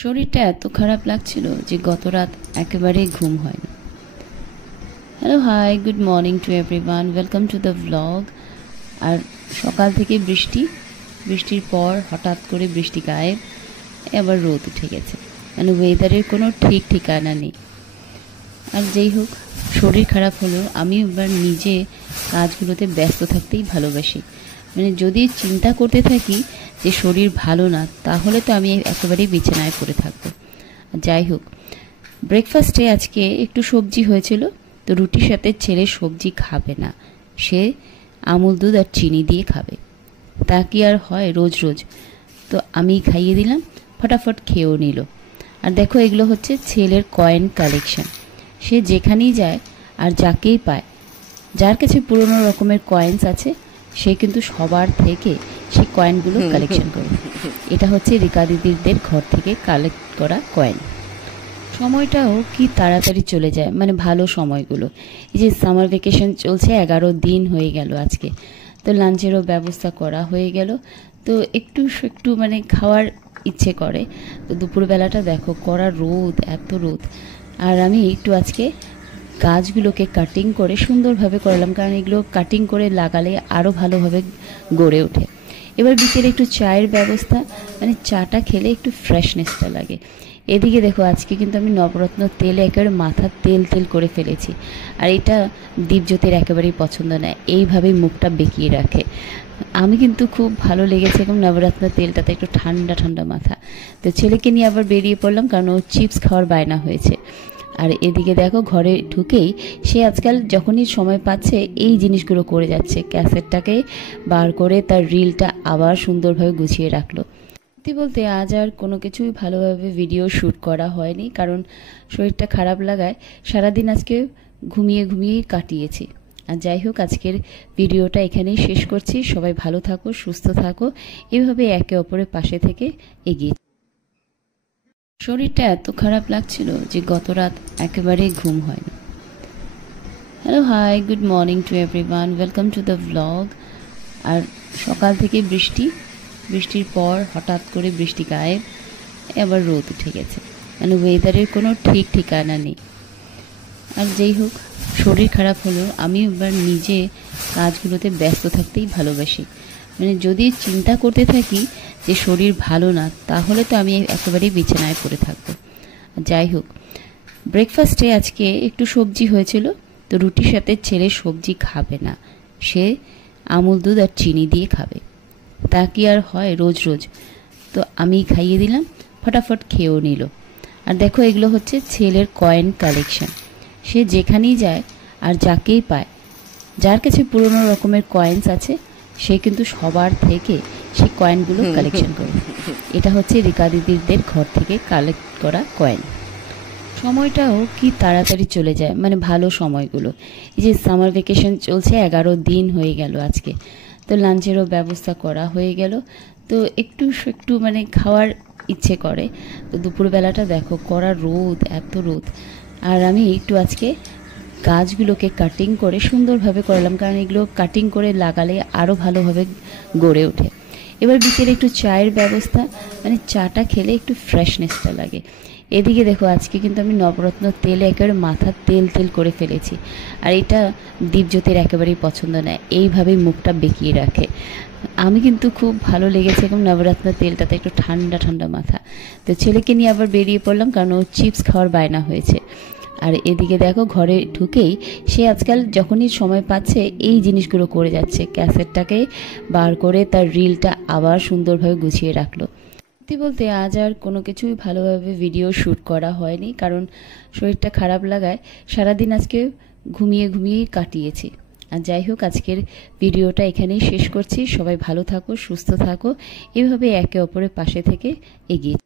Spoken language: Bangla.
শরীরটা এত খারাপ লাগছিল যে গত রাত একেবারেই ঘুম হয়নি। Hello, hi, good morning to everyone, welcome to the vlog. আর সকাল থেকে বৃষ্টির পর হঠাৎ করে বৃষ্টি গায়েব, আবার রোদ উঠে গেছে। মানে ওয়েদারের কোনো ঠিক ঠিকানা নেই। আর যেই হোক, শরীর খারাপ হলেও আমি এবার নিজে কাজগুলোতে ব্যস্ত থাকতেই ভালোবাসি। মানে যদি চিন্তা করতে থাকি যে শরীর ভালো না, তাহলে তো আমি একেবারেই বিছানায় পড়ে থাকবো। যাই হোক, ব্রেকফাস্টে আজকে একটু সবজি হয়েছিল, তো রুটির সাথে ছেলে সবজি খাবে না, সে আমুল দুধ আর চিনি দিয়ে খাবে। তা কি আর হয় রোজ রোজ? তো আমি খাইয়ে দিলাম, ফটাফট খেয়েও নিল। আর দেখো, এগুলো হচ্ছে ছেলের কয়েন কালেকশন। সে যেখানেই যায় আর যাকেই পায়, যার কাছে পুরনো রকমের কয়েন্স আছে, সে কিন্তু সবার থেকে সেই কয়েনগুলো কালেকশন করে। এটা হচ্ছে রিকা দিদিদের ঘর থেকে কালেক্ট করা কয়েন। সময়টাও কি তাড়াতাড়ি চলে যায়, মানে ভালো সময়গুলো। এই যে সামার ভ্যাকেশন চলছে, 11 দিন হয়ে গেল আজকে। তো লাঞ্চেরও ব্যবস্থা করা হয়ে গেল। তো একটু মানে খাওয়ার ইচ্ছে করে। তো দুপুরবেলাটা দেখো, কড়া রোদ, এত রোদ। আর আমি একটু আজকে গাছগুলোকে কাটিং করে সুন্দরভাবে করলাম, কারণ এগুলো কাটিং করে লাগালে আরও ভালোভাবে গড়ে ওঠে। এবার বিকেলে একটু চায়ের ব্যবস্থা, মানে চাটা খেলে একটু ফ্রেশনেসটা লাগে। এদিকে দেখো, আজকে কিন্তু আমি নবরত্ন তেলে একেবারে মাথার তেল তেল করে ফেলেছি। আর এটা দীপজ্যোতির একেবারেই পছন্দ নয়, এইভাবেই মুখটা বেঁকিয়ে রাখে। আমি কিন্তু খুব ভালো লেগেছে, এবং নবরত্ন তেলটাতে একটু ঠান্ডা ঠান্ডা মাথা। তো ছেলেকে নিয়ে আবার বেরিয়ে পড়লাম, কারণ ও চিপস খাওয়ার বায়না হয়েছে। আর এদিকে দেখো, ঘরে ঢুকেই সে আজকাল যখনই সময় পাচ্ছে এই জিনিসগুলো করে যাচ্ছে। ক্যাসেটটাকে বার করে তার রিলটা আবার সুন্দরভাবে গুছিয়ে রাখলো। সত্যি বলতে আজ আর কোনো কিছুই ভালোভাবে ভিডিও শ্যুট করা হয়নি, কারণ শরীরটা খারাপ লাগায় সারাদিন আজকে ঘুমিয়েই কাটিয়েছি। আর যাই হোক, আজকের ভিডিওটা এখানেই শেষ করছি। সবাই ভালো থাকো, সুস্থ থাকো, এভাবে একে অপরের পাশে থেকে এগিয়ে। শরীরটা এত খারাপ লাগছিল যে গত রাত একেবারেই ঘুম হয়নি। Hello, hi, good morning to everyone, welcome to the vlog. আর সকাল থেকে বৃষ্টির পর হঠাৎ করে বৃষ্টি গায়েব, আবার রোদ উঠে গেছে। মানে ওয়েদারের কোনো ঠিক ঠিকানা নেই। আর যেই হোক, শরীর খারাপ হলেও আমি এবার নিজে কাজগুলোতে ব্যস্ত থাকতেই ভালোবাসি। মানে যদি চিন্তা করতে থাকি যে শরীর ভালো না, তাহলে তো আমি একেবারেই বিছানায় পড়ে থাকবো। যাই হোক, ব্রেকফাস্টে আজকে একটু সবজি হয়েছিল, তো রুটির সাথে ছেলে সবজি খাবে না, সে আমুল দুধ আর চিনি দিয়ে খাবে। তা কি আর হয় রোজ রোজ? তো আমি খাইয়ে দিলাম, ফটাফট খেয়েও নিল। আর দেখো, এগুলো হচ্ছে ছেলের কয়েন কালেকশন। সে যেখানেই যায় আর যাকেই পায়, যার কাছে পুরনো রকমের কয়েন্স আছে, সে কিন্তু সবার থেকে সেই কয়েনগুলো কালেকশন করে। এটা হচ্ছে রিকা দিদিদের ঘর থেকে কালেক্ট করা কয়েন। সময়টাও কি তাড়াতাড়ি চলে যায়, মানে ভালো সময়গুলো। এই যে সামার ভ্যাকেশন চলছে, 11 দিন হয়ে গেল আজকে। তো লাঞ্চেরও ব্যবস্থা করা হয়ে গেল। তো একটু মানে খাওয়ার ইচ্ছে করে। তো দুপুরবেলাটা দেখো, কড়া রোদ, এত রোদ। আর আমি একটু আজকে গাছগুলোকে কাটিং করে সুন্দরভাবে করলাম, কারণ এগুলো কাটিং করে লাগালে আরও ভালোভাবে গড়ে ওঠে। এবার বিকেলে একটু চায়ের ব্যবস্থা, মানে চাটা খেলে একটু ফ্রেশনেসটা লাগে। এদিকে দেখো, আজকে কিন্তু আমি নবরত্ন তেলে একেবারে মাথার তেল তেল করে ফেলেছি। আর এটা দীপজ্যোতির একেবারেই পছন্দ নয়, এইভাবেই মুখটা বেঁকিয়ে রাখে। আমি কিন্তু খুব ভালো লেগেছে, এবং নবরত্ন তেলটাতে একটু ঠান্ডা ঠান্ডা মাথা। তো ছেলেকে নিয়ে আবার বেরিয়ে পড়লাম, কারণ ও চিপস খাওয়ার বায়না হয়েছে। আর এদিকে দেখো, ঘরে ঢুকেই সে আজকাল যখনই সময় পাচ্ছে এই জিনিসগুলো করে যাচ্ছে। ক্যাসেটটাকে বার করে তার রিলটা আবার সুন্দরভাবে গুছিয়ে রাখলো। সত্যি বলতে আজ আর কোনো কিছুই ভালোভাবে ভিডিও শ্যুট করা হয়নি, কারণ শরীরটা খারাপ লাগায় সারাদিন আজকে ঘুমিয়েই কাটিয়েছি। আর যাই হোক, আজকের ভিডিওটা এখানেই শেষ করছি। সবাই ভালো থাকো, সুস্থ থাকো, এভাবে একে অপরের পাশে থেকে এগিয়ে।